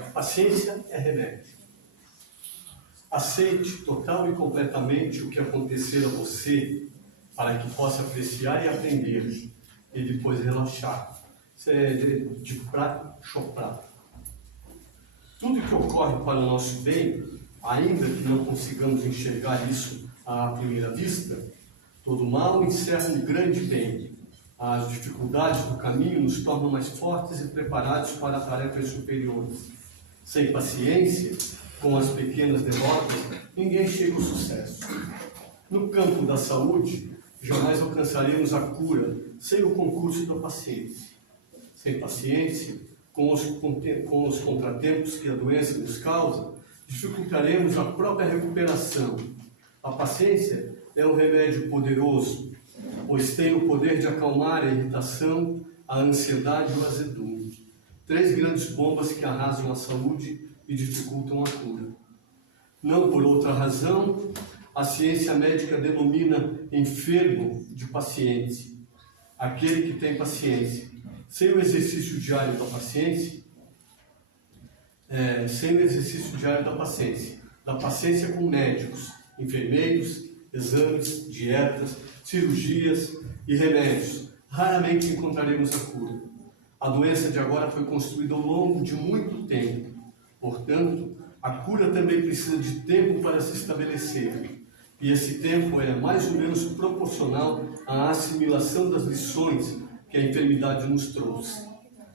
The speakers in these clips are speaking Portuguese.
A paciência é remédio. Aceite total e completamente o que acontecer a você para que possa apreciar e aprender e depois relaxar. Isso é de prato choprado. Tudo que ocorre para o nosso bem, ainda que não consigamos enxergar isso à primeira vista, todo mal encerra um grande bem. As dificuldades do caminho nos tornam mais fortes e preparados para tarefas superiores. Sem paciência, com as pequenas derrotas, ninguém chega ao sucesso. No campo da saúde, jamais alcançaremos a cura sem o concurso da paciência. Sem paciência, com os contratempos que a doença nos causa, dificultaremos a própria recuperação. A paciência é um remédio poderoso, pois tem o poder de acalmar a irritação, a ansiedade e o azedume. 3 grandes bombas que arrasam a saúde e dificultam a cura. Não por outra razão, a ciência médica denomina enfermo de paciência aquele que tem paciência. Sem o exercício diário da paciência, da paciência com médicos, enfermeiros, exames, dietas, cirurgias e remédios, raramente encontraremos a cura. A doença de agora foi construída ao longo de muito tempo. Portanto, a cura também precisa de tempo para se estabelecer. E esse tempo é mais ou menos proporcional à assimilação das lições que a enfermidade nos trouxe.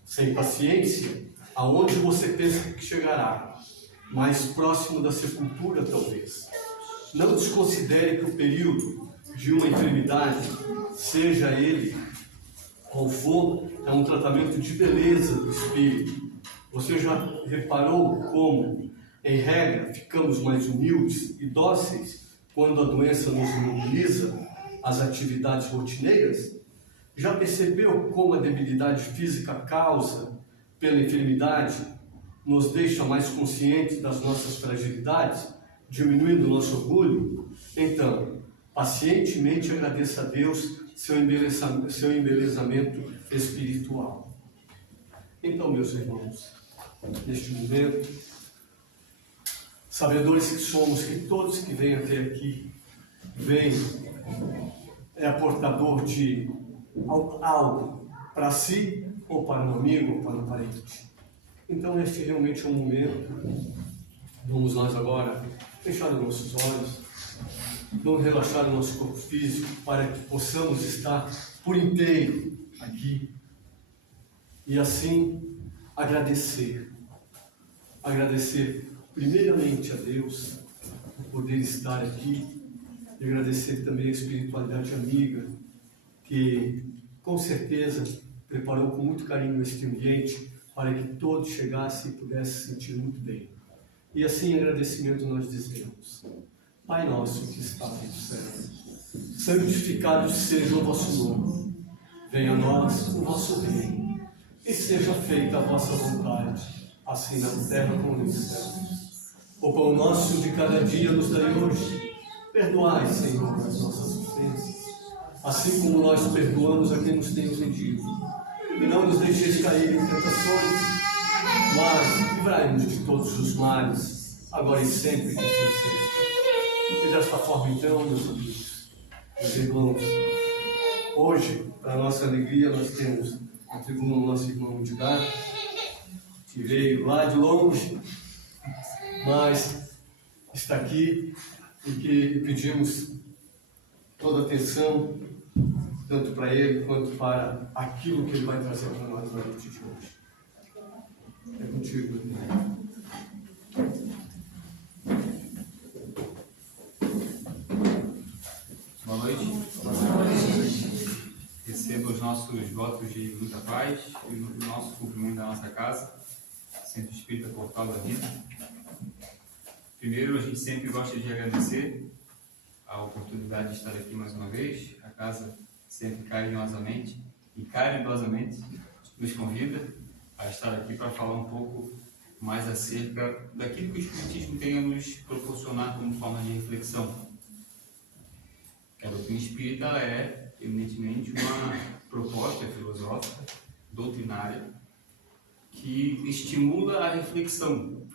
Sem paciência, aonde você pensa que chegará? Mais próximo da sepultura, talvez. Não desconsidere que o período de uma enfermidade, seja ele qual for, é um tratamento de beleza do espírito. Você já reparou como, em regra, ficamos mais humildes e dóceis quando a doença nos imobiliza as atividades rotineiras? Já percebeu como a debilidade física causa pela enfermidade nos deixa mais conscientes das nossas fragilidades, diminuindo o nosso orgulho? Então, pacientemente agradeça a Deus seu embelezamento espiritual. Então, meus irmãos, neste momento, sabedores que somos, que todos que vêm até aqui, é portador de algo para si, ou para um amigo, ou para um parente. Então, este realmente é um momento. Vamos nós agora fechar os nossos olhos, vamos relaxar o nosso corpo físico, para que possamos estar por inteiro aqui, e assim agradecer primeiramente a Deus por poder estar aqui, e agradecer também a espiritualidade amiga, que com certeza preparou com muito carinho este ambiente para que todos chegassem e pudessem se sentir muito bem. E assim, em agradecimento, nós dizemos: Pai nosso que estás no céu, santificado seja o vosso nome, venha a nós o vosso reino, e seja feita a vossa vontade, assim na terra como nos céus. O pão nosso de cada dia nos dai hoje. Perdoai, Senhor, as nossas ofensas, assim como nós perdoamos a quem nos tem ofendido. E não nos deixeis cair em tentações, mas livrai-nos de todos os males, agora e sempre, que assim seja. E desta forma, então, meus amigos, meus irmãos, hoje, para a nossa alegria, nós temos na tribuna o nosso irmão Edgar, que veio lá de longe, mas está aqui, e que pedimos toda a atenção, tanto para ele quanto para aquilo que ele vai trazer para nós na noite de hoje. É contigo, irmão. Boa noite. Boa noite. Receba os nossos votos de muita paz e o nosso cumprimento da nossa casa, Centro Espírita Portal da Vida. Primeiro, a gente sempre gosta de agradecer a oportunidade de estar aqui mais uma vez. A casa sempre carinhosamente e caridosamente nos convida a estar aqui para falar um pouco mais acerca daquilo que o Espiritismo tem a nos proporcionar como forma de reflexão. A doutrina espírita é, eminentemente, uma proposta filosófica, doutrinária, que estimula a reflexão,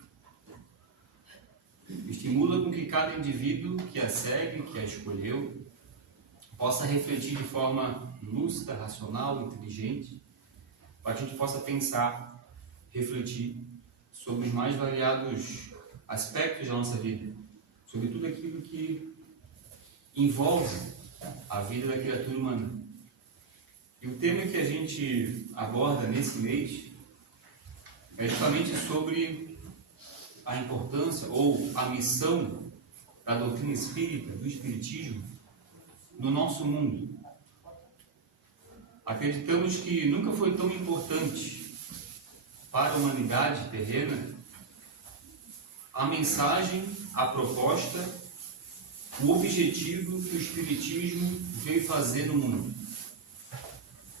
estimula com que cada indivíduo que a segue, que a escolheu, possa refletir de forma lúcida, racional, inteligente, para que a gente possa pensar, refletir sobre os mais variados aspectos da nossa vida, sobre tudo aquilo que envolve a vida da criatura humana. E o tema que a gente aborda nesse mês é justamente sobre a importância ou a missão da doutrina espírita, do espiritismo, no nosso mundo. Acreditamos que nunca foi tão importante para a humanidade terrena a mensagem, a proposta, o objetivo que o espiritismo veio fazer no mundo.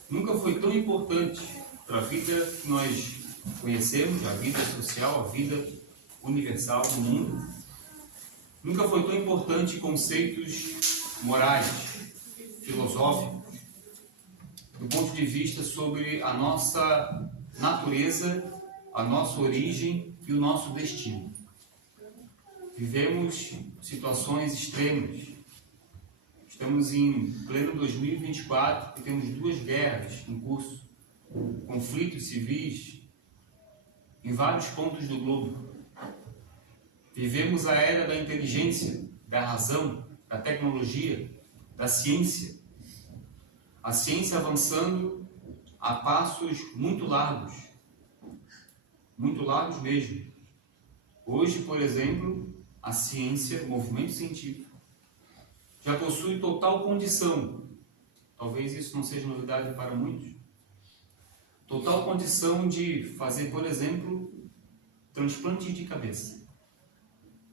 Nunca foi tão importante para a vida que nós conhecemos, a vida social, a vida universal do mundo. Nunca foi tão importante conceitos morais, filosóficos, do ponto de vista sobre a nossa natureza, a nossa origem e o nosso destino. Vivemos situações extremas. Estamos em pleno 2024 e temos 2 guerras em curso, conflitos civis em vários pontos do globo. Vivemos a era da inteligência, da razão, da tecnologia, da ciência. A ciência avançando a passos muito largos mesmo. Hoje, por exemplo, a ciência, o movimento científico, já possui total condição, talvez isso não seja novidade para muitos, total condição de fazer, por exemplo, transplante de cabeça.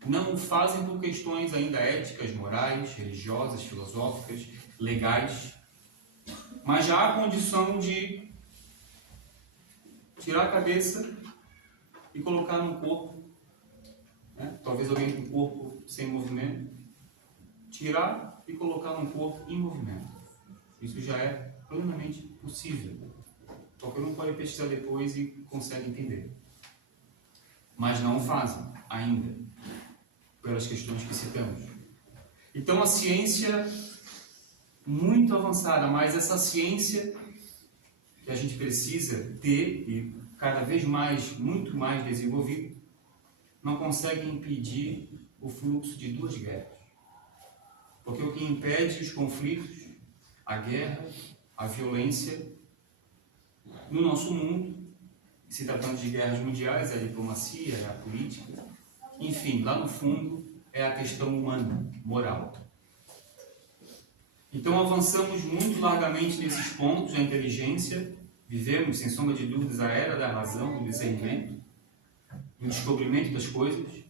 Não o fazem por questões ainda éticas, morais, religiosas, filosóficas, legais, mas já há condição de tirar a cabeça e colocar no corpo, né? Talvez alguém com o corpo sem movimento, tirar e colocar num corpo em movimento. Isso já é plenamente possível. Qualquer um pode pesquisar depois e consegue entender. Mas não o fazem ainda, pelas questões que citamos. Então a ciência muito avançada, mas essa ciência que a gente precisa ter e cada vez mais, muito mais desenvolvida, não consegue impedir o fluxo de 2 guerras. Porque o que impede os conflitos, a guerra, a violência no nosso mundo, se tratando de guerras mundiais, é a diplomacia, é a política, enfim, lá no fundo é a questão humana, moral. Então avançamos muito largamente nesses pontos da inteligência, vivemos, sem sombra de dúvidas, a era da razão, do discernimento, do descobrimento das coisas,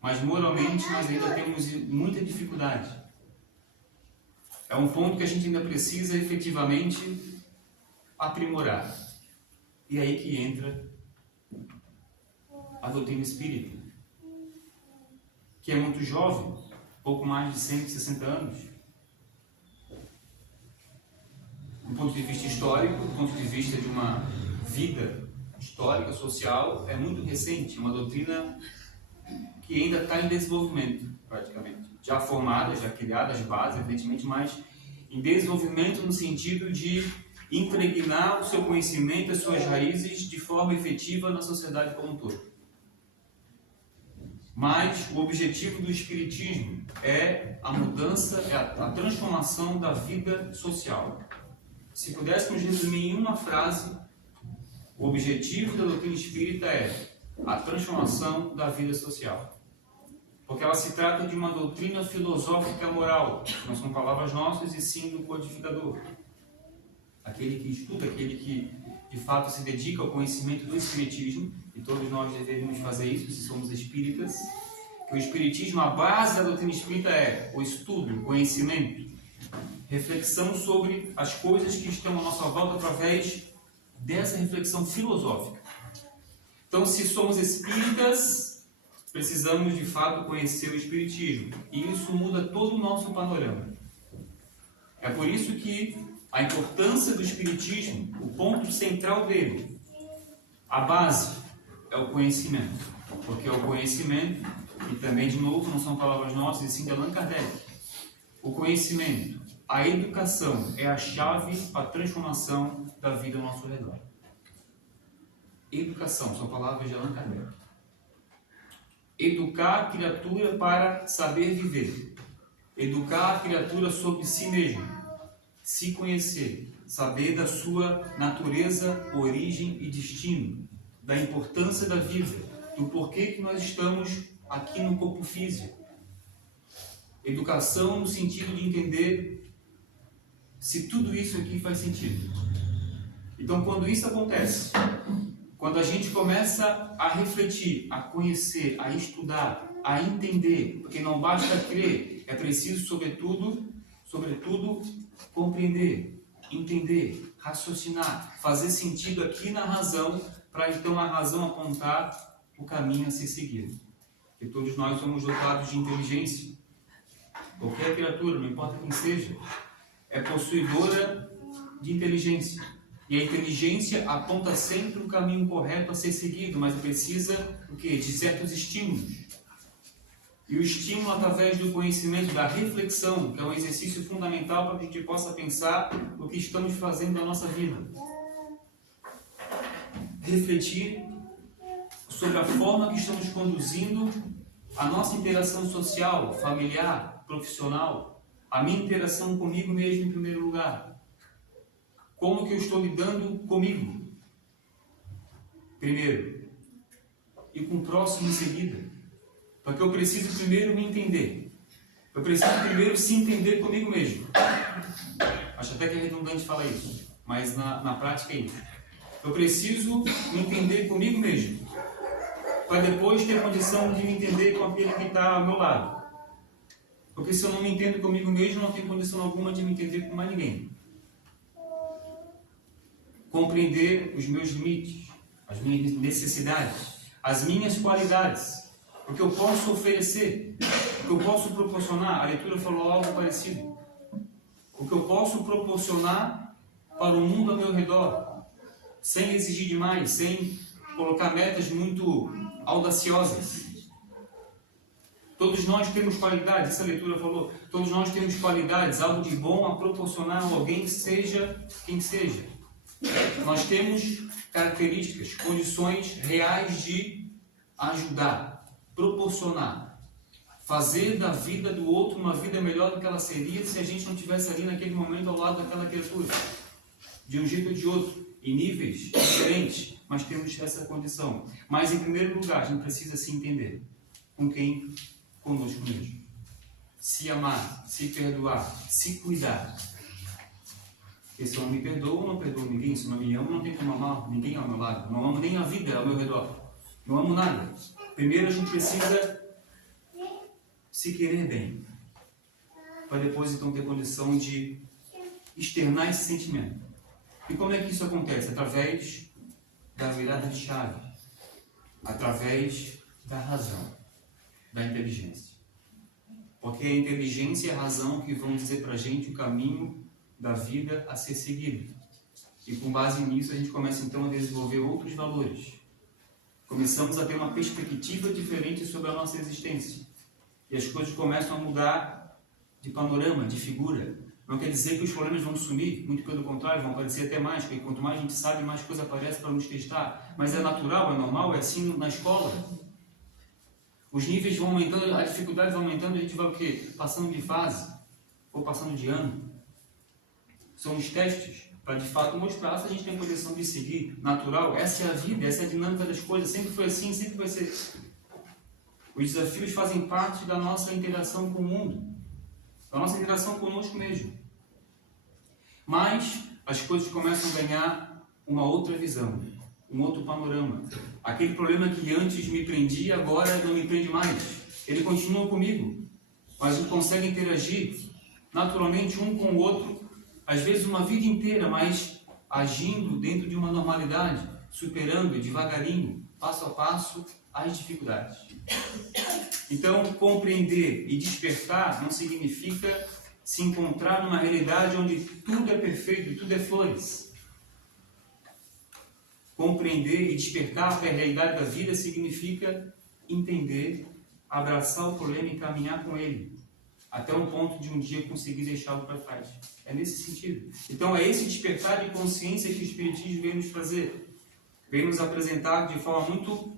mas moralmente nós ainda temos muita dificuldade. É um ponto que a gente ainda precisa efetivamente aprimorar. E é aí que entra a doutrina espírita, que é muito jovem, pouco mais de 160 anos. Do ponto de vista histórico, do ponto de vista de uma vida histórica, social, é muito recente, uma doutrina que ainda está em desenvolvimento, praticamente. Já formada, já criada as bases, evidentemente, mas em desenvolvimento no sentido de impregnar o seu conhecimento, as suas raízes de forma efetiva na sociedade como um todo. Mas o objetivo do espiritismo é a mudança, é a transformação da vida social. Se pudéssemos resumir em uma frase, o objetivo da doutrina espírita é a transformação da vida social. Porque ela se trata de uma doutrina filosófica moral, não são palavras nossas e sim do codificador. Aquele que estuda, aquele que de fato se dedica ao conhecimento do espiritismo, e todos nós deveríamos fazer isso se somos espíritas, que o espiritismo, a base da doutrina espírita é o estudo, o conhecimento, reflexão sobre as coisas que estão à nossa volta através dessa reflexão filosófica. Então, se somos espíritas, precisamos de fato conhecer o espiritismo, e isso muda todo o nosso panorama. É por isso que a importância do espiritismo, o ponto central dele, A base é o conhecimento, porque é o conhecimento, e também, de novo, não são palavras nossas, e sim de Allan Kardec. O conhecimento, a educação é a chave para a transformação da vida ao nosso redor. Educação, são palavras de Allan Kardec. Educar a criatura para saber viver. Educar a criatura sobre si mesmo. Se conhecer, saber da sua natureza, origem e destino, da importância da vida, do porquê que nós estamos aqui no corpo físico. Educação no sentido de entender se tudo isso aqui faz sentido. Então, quando isso acontece, quando a gente começa a refletir, a conhecer, a estudar, a entender, porque não basta crer, é preciso, sobretudo, compreender, entender, raciocinar, fazer sentido aqui na razão, para então a razão apontar o caminho a ser seguido. Porque todos nós somos dotados de inteligência. Qualquer criatura, não importa quem seja, é possuidora de inteligência. E a inteligência aponta sempre o caminho correto a ser seguido, mas precisa o quê? De certos estímulos. E o estímulo através do conhecimento, da reflexão, que é um exercício fundamental para que a gente possa pensar o que estamos fazendo na nossa vida. Refletir sobre a forma que estamos conduzindo a nossa interação social, familiar, profissional, a minha interação comigo mesmo em primeiro lugar. Como que eu estou lidando comigo? Primeiro. E com o próximo em seguida. Porque eu preciso primeiro me entender. Eu preciso primeiro se entender comigo mesmo. Acho até que é redundante falar isso, mas na prática é isso. Eu preciso me entender comigo mesmo, para depois ter condição de me entender com aquele que está ao meu lado. Porque se eu não me entendo comigo mesmo, não tenho condição alguma de me entender com mais ninguém. Compreender os meus limites, as minhas necessidades, as minhas qualidades, o que eu posso oferecer, o que eu posso proporcionar. A leitura falou algo parecido. O que eu posso proporcionar para o mundo ao meu redor, sem exigir demais, sem colocar metas muito audaciosas. Todos nós temos qualidades, essa leitura falou, todos nós temos qualidades, algo de bom a proporcionar a alguém, seja quem seja. Nós temos características, condições reais de ajudar, proporcionar, fazer da vida do outro uma vida melhor do que ela seria se a gente não estivesse ali naquele momento ao lado daquela criatura. De um jeito ou de outro, em níveis diferentes, mas temos essa condição. Mas em primeiro lugar, a gente precisa se entender. Com quem? Conosco mesmo. Se amar, se perdoar, se cuidar. Porque se eu não me perdoo, não perdoo ninguém. Se eu não me amo, não tenho como amar ninguém ao meu lado. Não amo nem a vida ao meu redor. Não amo nada. Primeiro a gente precisa se querer bem. Para depois então ter condição de externar esse sentimento. E como é que isso acontece? Através da virada de chave. Através da razão. Da inteligência. Porque a inteligência e a razão que vão dizer para a gente o caminho da vida a ser seguido. E com base nisso a gente começa então a desenvolver outros valores. Começamos a ter uma perspectiva diferente sobre a nossa existência. E as coisas começam a mudar de panorama, de figura. Não quer dizer que os problemas vão sumir, muito pelo contrário, vão aparecer até mais, porque quanto mais a gente sabe, mais coisa aparece para nos testar. Mas é natural, é normal, é assim na escola. Os níveis vão aumentando, as dificuldades vão aumentando, a gente vai o quê? Passando de fase, ou passando de ano. São os testes, para de fato mostrar se a gente tem condição de seguir. Natural, essa é a vida, essa é a dinâmica das coisas, sempre foi assim, sempre vai ser. Os desafios fazem parte da nossa interação com o mundo, da nossa interação conosco mesmo. Mas as coisas começam a ganhar uma outra visão, um outro panorama. Aquele problema que antes me prendia, agora não me prende mais. Ele continua comigo, mas a gente consegue interagir naturalmente um com o outro, às vezes uma vida inteira, mas agindo dentro de uma normalidade, superando devagarinho, passo a passo, as dificuldades. Então, compreender e despertar não significa se encontrar numa realidade onde tudo é perfeito, tudo é flores. compreender e despertar para a realidade da vida significa entender, abraçar o problema e caminhar com ele, até um ponto de um dia conseguir deixá-lo para trás. É nesse sentido. Então é esse despertar de consciência que o Espiritismo vem nos fazer, vem nos apresentar de forma muito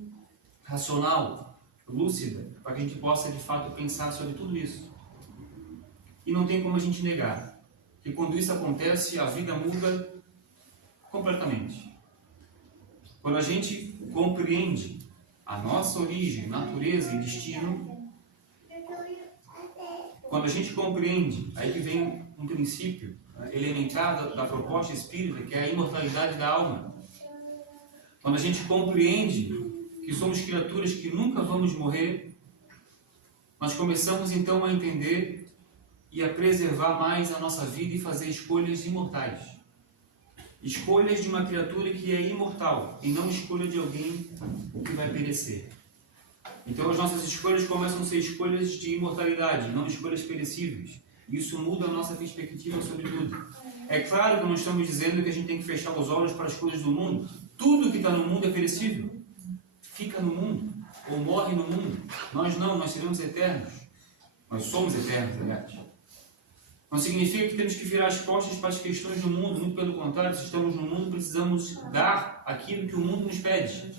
racional, lúcida, para que a gente possa de fato pensar sobre tudo isso. E não tem como a gente negar que quando isso acontece, a vida muda completamente. Quando a gente compreende a nossa origem, natureza e destino, quando a gente compreende, aí que vem um princípio elementar da proposta espírita, que é a imortalidade da alma. Quando a gente compreende que somos criaturas que nunca vamos morrer, nós começamos então a entender e a preservar mais a nossa vida e fazer escolhas imortais. Escolhas de uma criatura que é imortal e não escolha de alguém que vai perecer. Então as nossas escolhas começam a ser escolhas de imortalidade, não escolhas perecíveis. Isso muda a nossa perspectiva sobre tudo. É claro que não estamos dizendo que a gente tem que fechar os olhos para as coisas do mundo. Tudo que está no mundo é perecível. Fica no mundo, ou morre no mundo. Nós não, nós seremos eternos. Nós somos eternos, aliás. Não significa que temos que virar as costas para as questões do mundo. Muito pelo contrário, se estamos no mundo, precisamos dar aquilo que o mundo nos pede.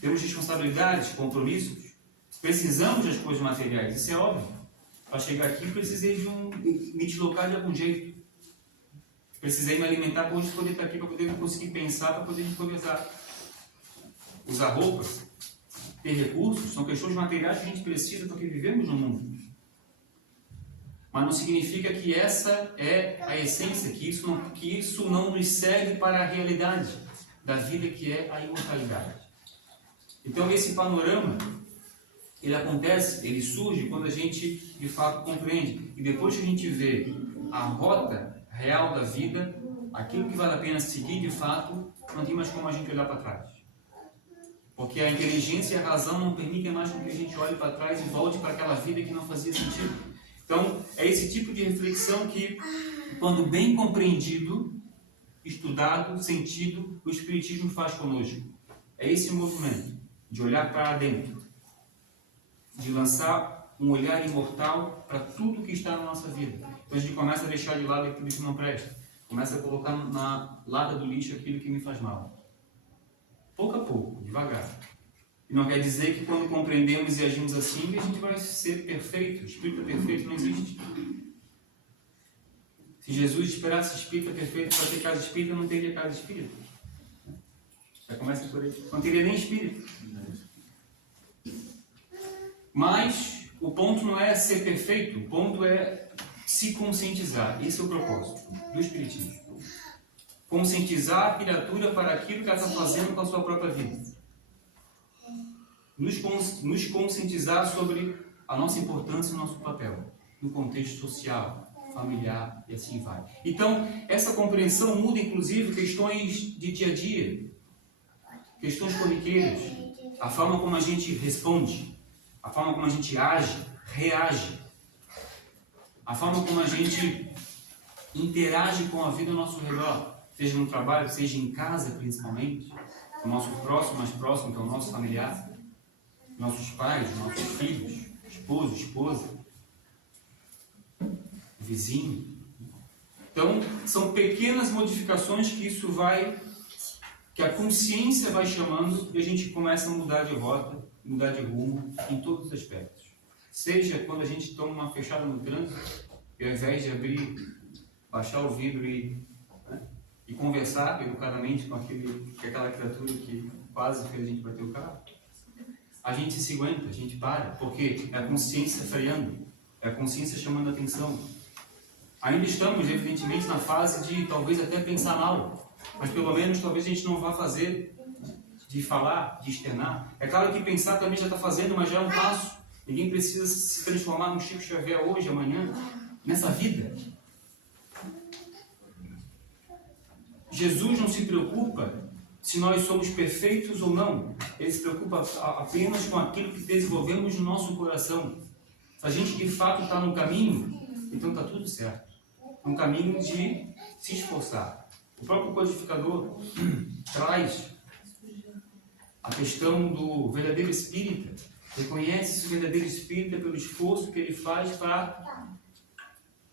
Temos responsabilidades, compromissos. Precisamos das coisas materiais, isso é óbvio. Para chegar aqui, precisei me deslocar de algum jeito. Precisei me alimentar para hoje poder estar aqui, para poder conseguir pensar, para poder conversar. Usar roupas, ter recursos, são questões materiais que a gente precisa porque vivemos no mundo. Mas não significa que essa é a essência, que isso não nos segue para a realidade da vida, que é a imortalidade. Então esse panorama, ele acontece, ele surge quando a gente de fato compreende. E depois que a gente vê a rota real da vida, aquilo que vale a pena seguir de fato, não tem mais como a gente olhar para trás. Porque a inteligência e a razão não permitem mais que a gente olhe para trás e volte para aquela vida que não fazia sentido. Então, é esse tipo de reflexão que, quando bem compreendido, estudado, sentido, o Espiritismo faz conosco. É esse movimento de olhar para dentro, de lançar um olhar imortal para tudo que está na nossa vida. Então a gente começa a deixar de lado aquilo que não presta, começa a colocar na lata do lixo aquilo que me faz mal. Pouco a pouco, devagar. E não quer dizer que quando compreendemos e agimos assim, a gente vai ser perfeito. Espírito perfeito não existe. Se Jesus esperasse espírito perfeito para ter casa espírita, não teria casa espírita. Já começa por aí. Não teria nem espírito. Mas o ponto não é ser perfeito, o ponto é se conscientizar. Esse é o propósito do Espiritismo. Conscientizar a criatura para aquilo que ela está fazendo com a sua própria vida. Nos conscientizar sobre a nossa importância e o nosso papel no contexto social, familiar e assim vai. Então, essa compreensão muda inclusive questões de dia a dia, questões corriqueiras, a forma como a gente responde, a forma como a gente age, reage, a forma como a gente interage com a vida ao nosso redor, seja no trabalho, seja em casa principalmente, o nosso próximo, mais próximo, que é o nosso familiar, nossos pais, nossos filhos, esposo, esposa, vizinho. Então, são pequenas modificações que a consciência vai chamando e a gente começa a mudar de rota, mudar de rumo em todos os aspectos. Seja quando a gente toma uma fechada no trânsito e ao invés de abrir, baixar o vidro e conversar educadamente com aquela criatura que quase fez a gente bater o carro, a gente se aguenta, a gente para, porque é a consciência freando, é a consciência chamando a atenção. Ainda estamos, evidentemente, na fase de talvez até pensar mal, mas pelo menos talvez a gente não vá fazer de falar, de externar. É claro que pensar também já está fazendo, mas já é um passo. Ninguém precisa se transformar num Chico Xavier hoje, amanhã, nessa vida. Jesus não se preocupa se nós somos perfeitos ou não. Ele se preocupa apenas com aquilo que desenvolvemos no nosso coração. Se a gente de fato está no caminho, então está tudo certo. Um caminho de se esforçar. O próprio codificador traz A questão do verdadeiro espírita. Reconhece o verdadeiro espírita pelo esforço que ele faz para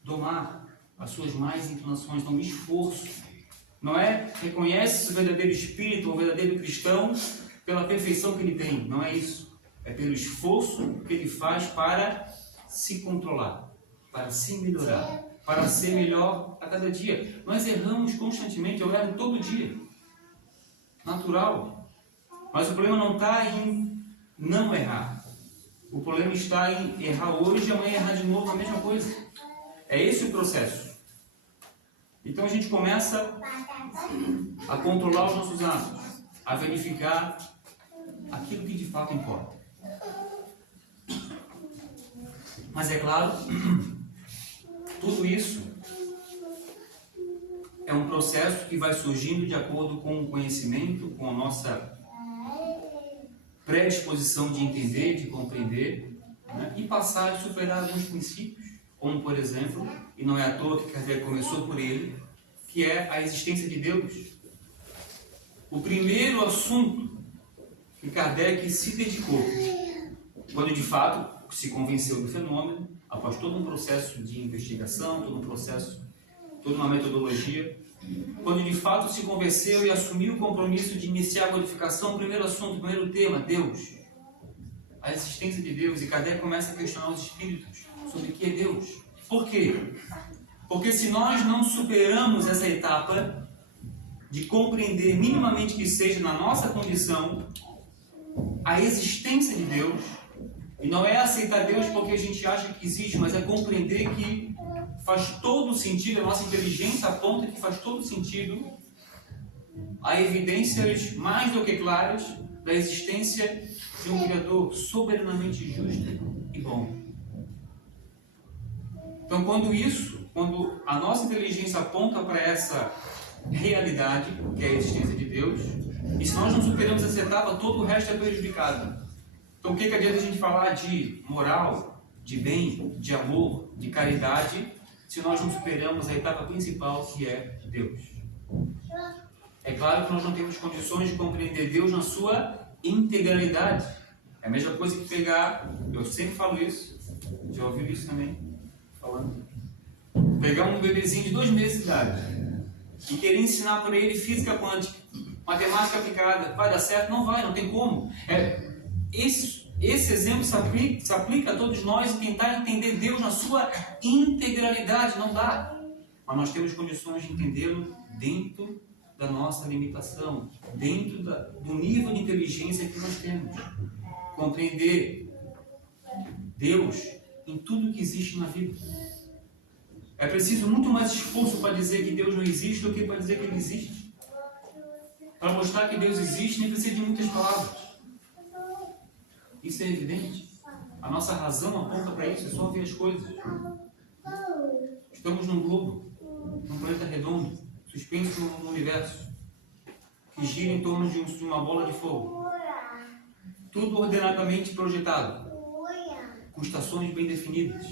domar as suas más inclinações. Então, esforço. Não é reconhece o verdadeiro espírito, o verdadeiro cristão, pela perfeição que ele tem. Não é isso. É pelo esforço que ele faz para se controlar, para se melhorar, para ser melhor a cada dia. Nós erramos constantemente, eu erro todo dia. Natural. Mas o problema não está em não errar. O problema está em errar hoje e amanhã errar de novo a mesma coisa. É esse o processo. Então a gente começa a controlar os nossos atos, a verificar aquilo que de fato importa. Mas é claro, tudo isso é um processo que vai surgindo de acordo com o conhecimento, com a nossa predisposição de entender, de compreender, né? E passar a superar alguns princípios, como por exemplo, e não é à toa que Kardec começou por ele, que é a existência de Deus. O primeiro assunto que Kardec se dedicou, quando de fato se convenceu do fenômeno, após todo um processo de investigação, todo um processo, toda uma metodologia, quando de fato se convenceu e assumiu o compromisso de iniciar a codificação, o primeiro assunto, o primeiro tema, Deus. A existência de Deus. E Kardec começa a questionar os espíritos sobre o que é Deus. Por quê? Porque se nós não superamos essa etapa de compreender minimamente que seja na nossa condição a existência de Deus, e não é aceitar Deus porque a gente acha que existe, mas é compreender que faz todo sentido, a nossa inteligência aponta que faz todo sentido, há evidências mais do que claras da existência de um Criador soberanamente justo e bom. Então, quando a nossa inteligência aponta para essa realidade, que é a existência de Deus, e se nós não superamos essa etapa, todo o resto é prejudicado. Então, o que adianta a gente falar de moral, de bem, de amor, de caridade, se nós não superamos a etapa principal, que é Deus? É claro que nós não temos condições de compreender Deus na sua integralidade. É a mesma coisa que pegar, eu sempre falo isso, já ouviu isso também, falando, pegar um bebezinho de 2 meses de idade e querer ensinar para ele física quântica, matemática aplicada, vai dar certo? Não vai, não tem como. Esse exemplo se aplica a todos nós e tentar entender Deus na sua integralidade, não dá. Mas nós temos condições de entendê-lo dentro da nossa limitação, dentro do nível de inteligência que nós temos. Compreender Deus em tudo que existe na vida. É preciso muito mais esforço para dizer que Deus não existe do que para dizer que Ele existe. Para mostrar que Deus existe, nem precisa de muitas palavras. Isso é evidente. A nossa razão aponta para isso, é só ver as coisas. Estamos num globo, num planeta redondo, suspenso no universo, que gira em torno de uma bola de fogo. Tudo ordenadamente projetado, com estações bem definidas.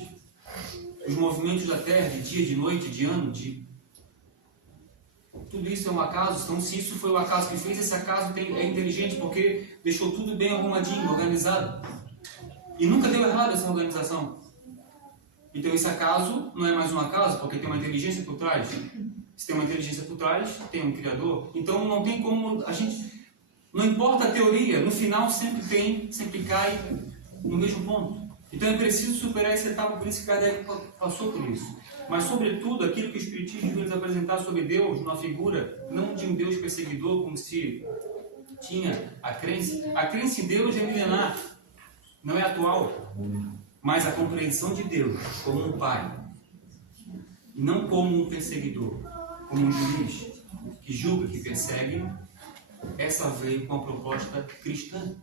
Os movimentos da Terra, de dia, de noite, de ano, tudo isso é um acaso. Então, se isso foi o acaso que fez, esse acaso é inteligente porque deixou tudo bem arrumadinho, organizado. E nunca deu errado essa organização. Então, esse acaso não é mais um acaso porque tem uma inteligência por trás. Se tem uma inteligência por trás, tem um Criador. Então, não tem como a gente... Não importa a teoria, no final sempre cai no mesmo ponto. Então é preciso superar essa etapa, por isso que Kardec passou por isso. Mas, sobretudo, aquilo que o Espiritismo veio nos apresentar sobre Deus, uma figura não de um Deus perseguidor, como se tinha a crença. A crença em Deus é milenar, não é atual. Mas a compreensão de Deus como um pai, e não como um perseguidor, como um juiz que julga, que persegue, essa veio com a proposta cristã.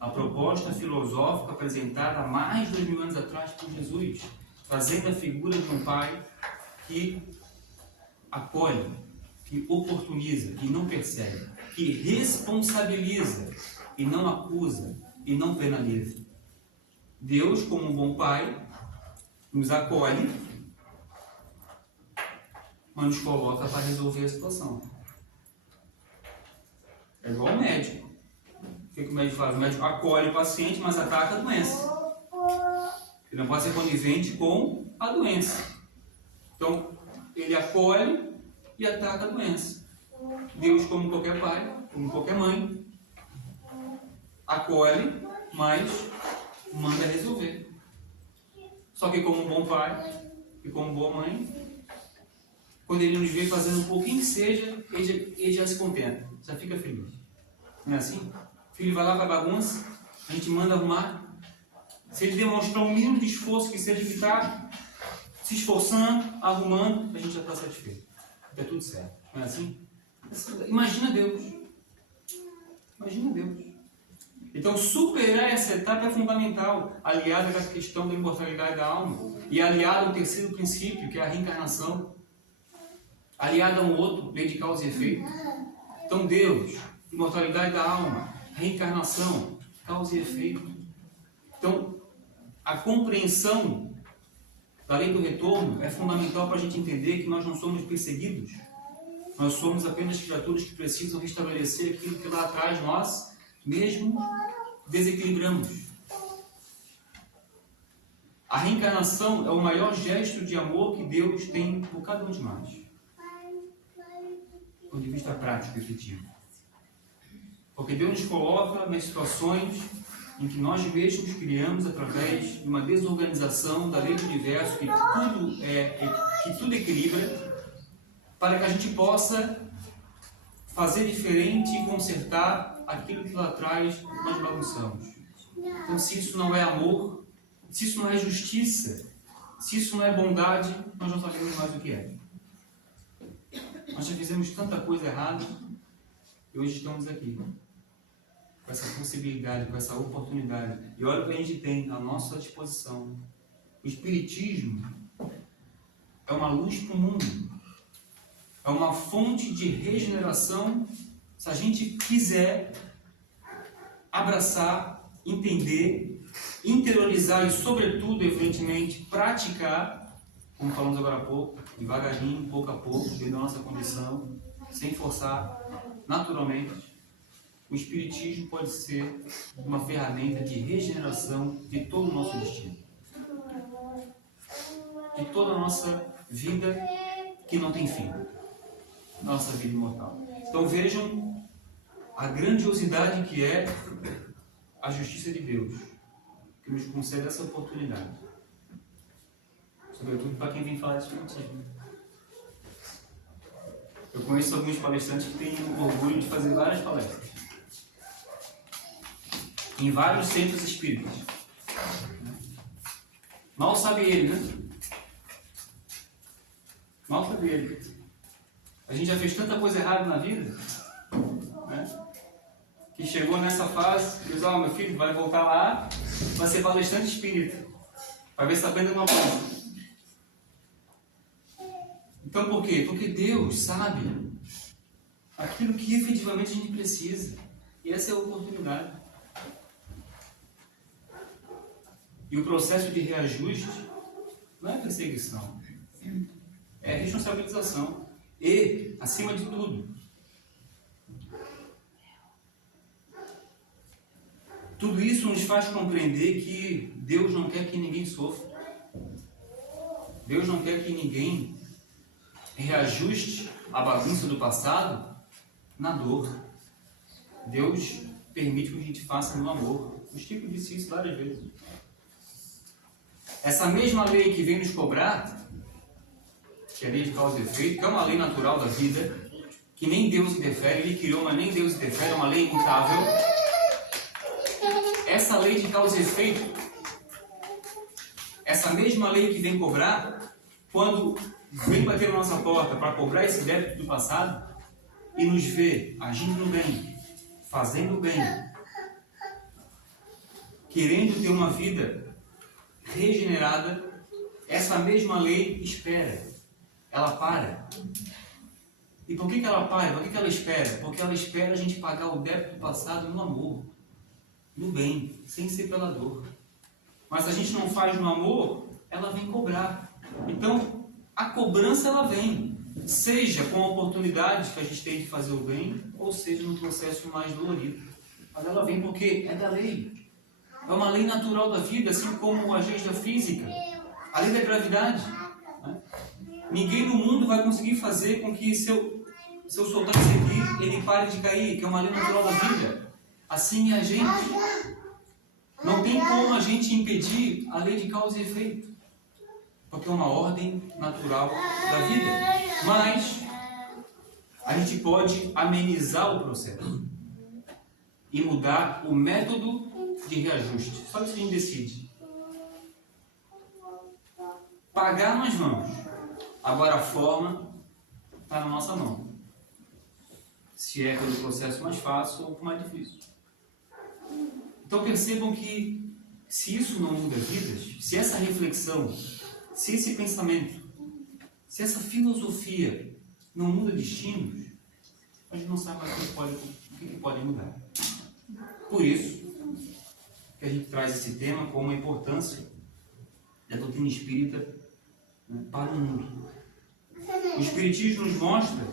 A proposta filosófica apresentada há mais de 2000 anos atrás por Jesus, trazendo a figura de um pai que acolhe, que oportuniza, que não persegue, que responsabiliza e não acusa e não penaliza. Deus, como um bom pai, nos acolhe, mas nos coloca para resolver a situação. É igual um médico. O que o médico faz? O médico acolhe o paciente, mas ataca a doença. Ele não pode ser conivente com a doença. Então, ele acolhe e ataca a doença. Deus, como qualquer pai, como qualquer mãe, acolhe, mas manda resolver. Só que como um bom pai e como boa mãe, quando ele nos vê fazendo um pouquinho que seja, ele já se contenta, já fica feliz. Não é assim? O filho vai lá para a bagunça, a gente manda arrumar. Se ele demonstrar um mínimo de esforço que seja ficar se esforçando, arrumando, a gente já está satisfeito. Está tudo certo. Não é assim? Imagina Deus. Imagina Deus. Então, superar essa etapa é fundamental, aliada à questão da imortalidade da alma, e aliada ao terceiro princípio, que é a reencarnação, aliada a um outro, lei de causa e efeito. Então, Deus, imortalidade da alma, reencarnação, causa e efeito. Então, a compreensão da lei do retorno é fundamental para a gente entender que nós não somos perseguidos. Nós somos apenas criaturas que precisam restabelecer aquilo que lá atrás nós mesmo desequilibramos. A reencarnação é o maior gesto de amor que Deus tem por cada um de nós, do ponto de vista prático e efetivo. Porque Deus nos coloca nas situações em que nós mesmos criamos através de uma desorganização da lei do universo, que tudo equilibra, para que a gente possa fazer diferente e consertar aquilo que lá atrás nós bagunçamos. Então, se isso não é amor, se isso não é justiça, se isso não é bondade, nós não sabemos mais o que é. Nós já fizemos tanta coisa errada e hoje estamos aqui, com essa possibilidade, com essa oportunidade. E olha o que a gente tem à nossa disposição. O Espiritismo é uma luz para o mundo. É uma fonte de regeneração, se a gente quiser abraçar, entender, interiorizar e, sobretudo, evidentemente, praticar, como falamos agora há pouco, devagarinho, pouco a pouco, dentro da nossa condição, sem forçar, naturalmente. O Espiritismo pode ser uma ferramenta de regeneração de todo o nosso destino, de toda a nossa vida que não tem fim. Nossa vida imortal. Então vejam a grandiosidade que é a justiça de Deus, que nos concede essa oportunidade. Sobretudo para quem vem falar de espiritismo. Eu conheço alguns palestrantes que têm o orgulho de fazer várias palestras em vários centros espíritas. Mal sabe ele, né? Mal sabe ele. A gente já fez tanta coisa errada na vida, né? Que chegou nessa fase, diz, meu filho vai voltar lá, vai ser palestrante espírita, vai ver se está aprendendo uma coisa. Então por quê? Porque Deus sabe aquilo que efetivamente a gente precisa, e essa é a oportunidade. E o processo de reajuste não é perseguição, é responsabilização. E, acima de tudo, tudo isso nos faz compreender que Deus não quer que ninguém sofra. Deus não quer que ninguém reajuste a bagunça do passado na dor. Deus permite que a gente faça no amor. O Chico disse isso várias vezes. Essa mesma lei que vem nos cobrar, que é a lei de causa e efeito, que é uma lei natural da vida, que nem Deus interfere, Ele criou, mas nem Deus interfere, é uma lei imutável. Essa lei de causa e efeito, essa mesma lei que vem cobrar, quando vem bater na nossa porta para cobrar esse débito do passado, e nos vê agindo no bem, fazendo o bem, querendo ter uma vida regenerada, essa mesma lei espera. Ela para. E por que ela para? Por que ela espera? Porque ela espera a gente pagar o débito do passado no amor, no bem, sem ser pela dor. Mas se a gente não faz no amor, ela vem cobrar. Então, a cobrança ela vem, seja com a oportunidade que a gente tem de fazer o bem, ou seja no processo mais dolorido. Mas ela vem porque é da lei. É uma lei natural da vida, assim como as leis da física, a lei da gravidade. Né? Ninguém no mundo vai conseguir fazer com que se eu soltar isso aqui, ele pare de cair, que é uma lei natural da vida. Assim é a gente. Não tem como a gente impedir a lei de causa e efeito, porque é uma ordem natural da vida. Mas a gente pode amenizar o processo e mudar o método de reajuste. Só isso que a gente decide. Pagar nós vamos. Agora a forma está na nossa mão. Se é pelo processo mais fácil ou mais difícil. Então percebam que se isso não muda vidas, se essa reflexão, se esse pensamento, se essa filosofia não muda destinos, a gente não sabe mais o que pode mudar. Por isso que a gente traz esse tema como a importância da doutrina espírita, né, para o mundo. O Espiritismo nos mostra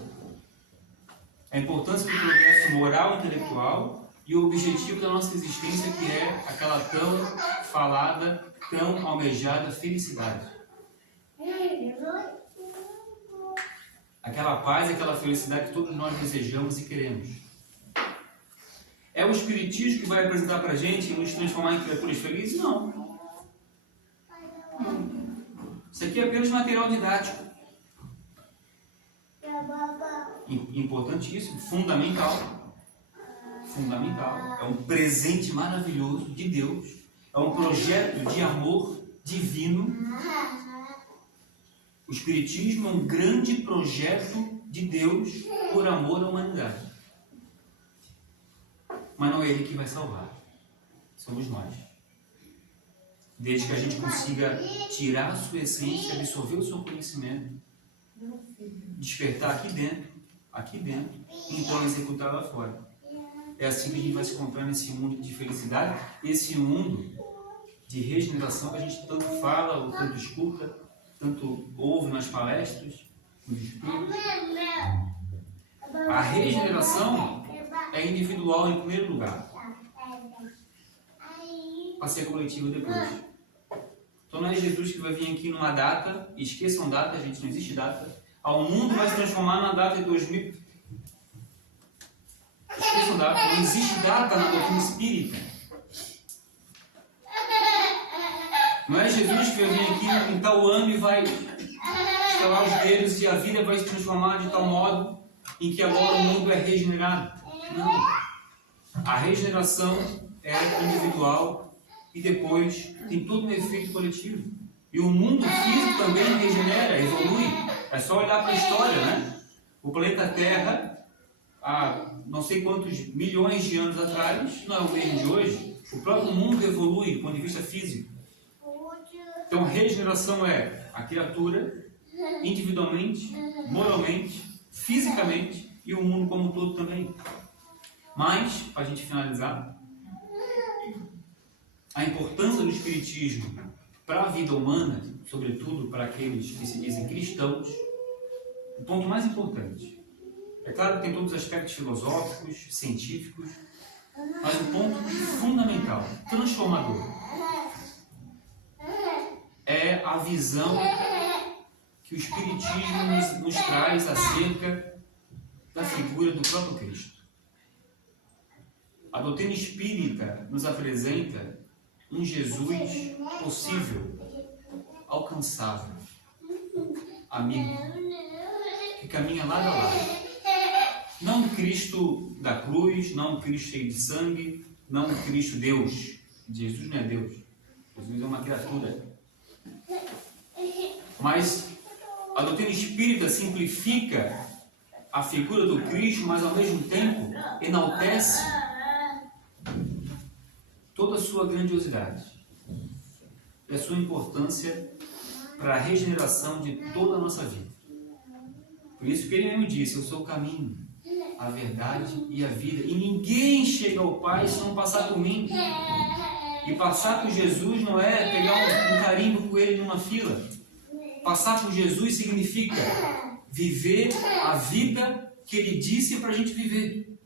a importância do progresso moral e intelectual e o objetivo da nossa existência, que é aquela tão falada, tão almejada felicidade. Aquela paz, aquela felicidade que todos nós desejamos e queremos. É o Espiritismo que vai apresentar para a gente e nos transformar em criaturas felizes? Não. Isso aqui é apenas material didático. Importantíssimo, fundamental. Fundamental. É um presente maravilhoso de Deus. É um projeto de amor divino. O Espiritismo é um grande projeto de Deus por amor à humanidade. Mas não é Ele que vai salvar. Somos nós. Desde que a gente consiga tirar a sua essência, absorver o seu conhecimento, despertar aqui dentro, e então executar lá fora. É assim que a gente vai se encontrar nesse mundo de felicidade, esse mundo de regeneração que a gente tanto fala, ou tanto escuta, tanto ouve nas palestras, nos estudos. A regeneração é individual em primeiro lugar, para ser coletiva depois. Então não é Jesus que vai vir aqui numa data, esqueçam data, gente, não existe data. O mundo vai se transformar na data de 2000. Esqueçam data, não existe data na doutrina espírita. Não é Jesus que vai vir aqui em tal ano e vai estalar os dedos e a vida vai se transformar de tal modo em que agora o mundo é regenerado. Não. A regeneração é individual e depois tem todo um efeito coletivo. E o mundo físico também regenera, evolui. É só olhar para a história, né? O planeta Terra, há não sei quantos milhões de anos atrás, não é o mesmo de hoje. O próprio mundo evolui do ponto de vista físico. Então, a regeneração é a criatura individualmente, moralmente, fisicamente e o mundo como um todo também. Mas, para a gente finalizar, a importância do Espiritismo para a vida humana, sobretudo para aqueles que se dizem cristãos, o ponto mais importante. É claro que tem todos os aspectos filosóficos, científicos, mas o ponto fundamental, transformador, é a visão que o Espiritismo nos traz acerca da figura do próprio Cristo. A doutrina espírita nos apresenta um Jesus possível, alcançável, amigo, que caminha lado a lado. Não um Cristo da cruz, não um Cristo cheio de sangue, não um Cristo Deus. Jesus não é Deus. Jesus é uma criatura. Mas a doutrina espírita simplifica a figura do Cristo, mas ao mesmo tempo enaltece toda a sua grandiosidade e a sua importância para a regeneração de toda a nossa vida. Por isso que ele mesmo disse: eu sou o caminho, a verdade e a vida, e ninguém chega ao Pai se não passar por mim. E passar por Jesus não é pegar um carimbo com ele numa fila. Passar por Jesus significa viver a vida que ele disse para a gente viver.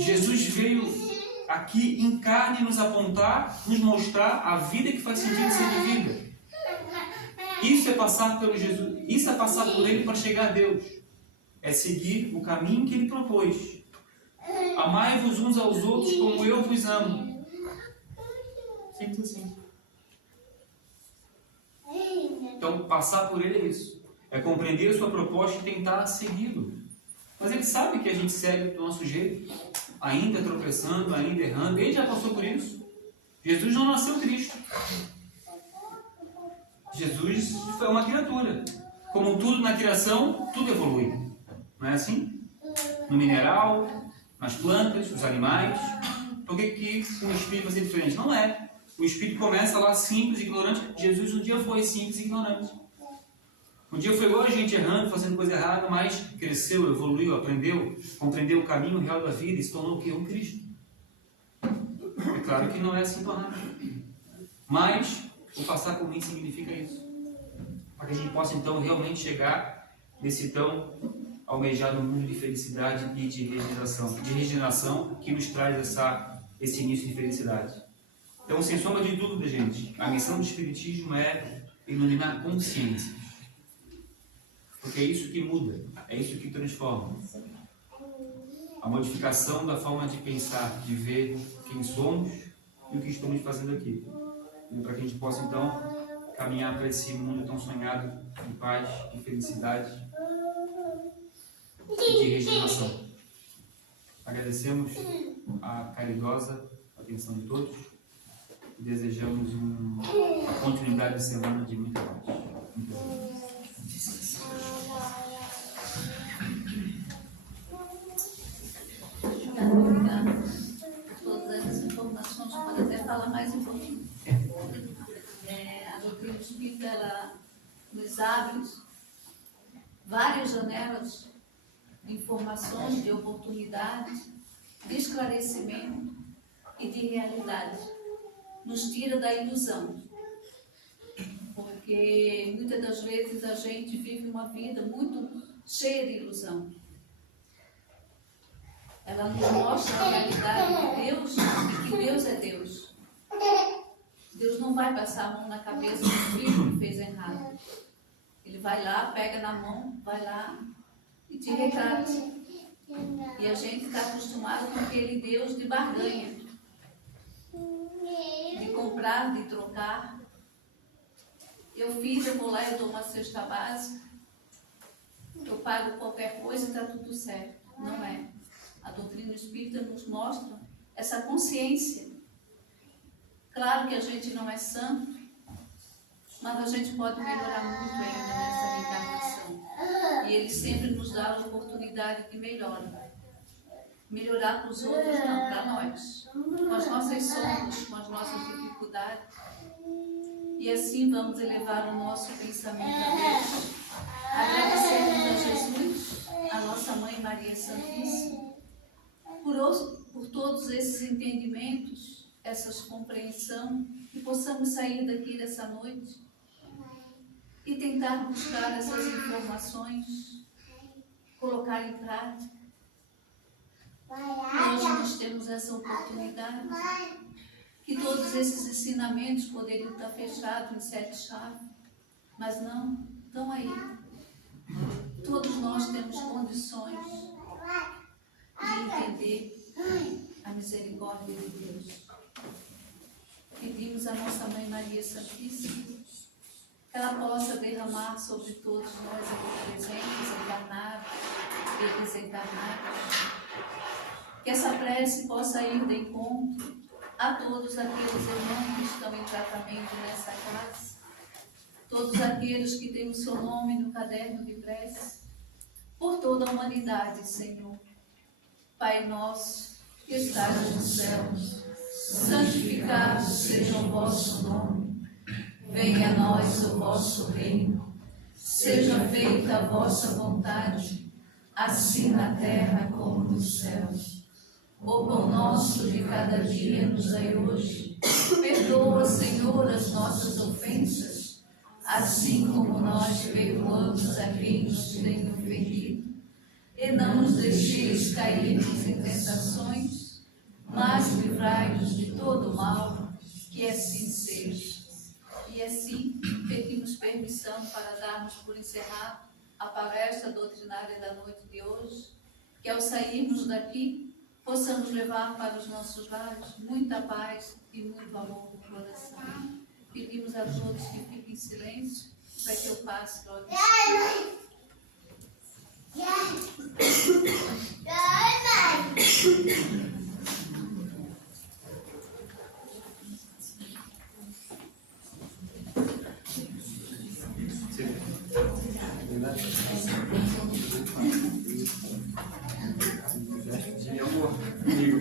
Jesus veio aqui em carne nos apontar, nos mostrar a vida que faz sentido ser vivida. Isso é passar pelo Jesus, isso é passar por Ele para chegar a Deus. É seguir o caminho que Ele propôs. Amai-vos uns aos outros como eu vos amo. Simples assim. Então, passar por Ele é isso. É compreender a sua proposta e tentar segui-lo. Mas Ele sabe que a gente segue do nosso jeito, ainda tropeçando, ainda errando. Ele já passou por isso. Jesus não nasceu Cristo. Jesus foi uma criatura. Como tudo na criação, tudo evolui. Não é assim? No mineral, nas plantas, nos animais. Por que o espírito vai ser diferente? Não é. O espírito começa lá simples e ignorante. Jesus um dia foi simples e ignorante. Um dia foi igual a gente errando, fazendo coisa errada, mas cresceu, evoluiu, aprendeu, compreendeu o caminho real da vida e se tornou o que? Um Cristo. É claro que não é assim tão rápido. Mas o passar por mim significa isso. Para que a gente possa então realmente chegar nesse tão almejado mundo de felicidade e de regeneração. De regeneração que nos traz esse início de felicidade. Então, sem sombra de dúvida, gente, a missão do Espiritismo é iluminar consciências. Porque é isso que muda, é isso que transforma. A modificação da forma de pensar, de ver quem somos e o que estamos fazendo aqui. Para que a gente possa, então, caminhar para esse mundo tão sonhado de paz, de felicidade e de regeneração. Agradecemos a caridosa atenção de todos e desejamos uma continuidade de semana de muita paz. Muito obrigado. Obrigada por todas essas informações. Pode até falar mais um pouquinho. A doutrina espírita, ela nos abre várias janelas de informações, de oportunidade, de esclarecimento e de realidade. Nos tira da ilusão. Porque muitas das vezes a gente vive uma vida muito cheia de ilusão. Ela nos mostra a realidade de Deus e que Deus é Deus. Deus não vai passar a mão na cabeça do filho que fez errado. Ele vai lá, pega na mão, vai lá e te retrata. E a gente está acostumado com aquele Deus de barganha. De comprar, de trocar. Eu vou lá, eu dou uma cesta básica. Eu pago qualquer coisa e está tudo certo. Não é. A doutrina espírita nos mostra essa consciência. Claro que a gente não é santo, mas a gente pode melhorar muito ainda nessa reencarnação. E Ele sempre nos dá a oportunidade de melhora. Melhorar para os outros, não, para nós. Com as nossas sombras, com as nossas dificuldades. E assim vamos elevar o nosso pensamento a Deus. Agradecemos a Jesus, a nossa Mãe Maria Santíssima, por todos esses entendimentos, essas compreensão, que possamos sair daqui dessa noite e tentar buscar essas informações, colocar em prática. Hoje nós temos essa oportunidade, que todos esses ensinamentos poderiam estar fechados em 7 chaves, mas não, estão aí. Todos nós temos condições de entender a misericórdia de Deus. Pedimos a nossa Mãe Maria Santíssima que ela possa derramar sobre todos nós aqui presentes, encarnados e desencarnados. Que essa prece possa ir de encontro a todos aqueles irmãos que estão em tratamento nessa casa, todos aqueles que têm o seu nome no caderno de prece, por toda a humanidade, Senhor. Pai nosso, que estás nos céus, santificado seja o vosso nome. Venha a nós o vosso reino. Seja feita a vossa vontade, assim na terra como nos céus. O pão nosso de cada dia nos dai hoje. Perdoa, Senhor, as nossas ofensas, assim como nós perdoamos a quem nos tem ofendido. E não nos deixeis cair em tentações, mas livrai-nos de todo o mal, que assim seja. E assim, pedimos permissão para darmos por encerrado a palestra doutrinária da noite de hoje, que ao sairmos daqui, possamos levar para os nossos lares muita paz e muito amor no coração. Pedimos a todos que fiquem em silêncio, para que eu passe logo. De amor comigo.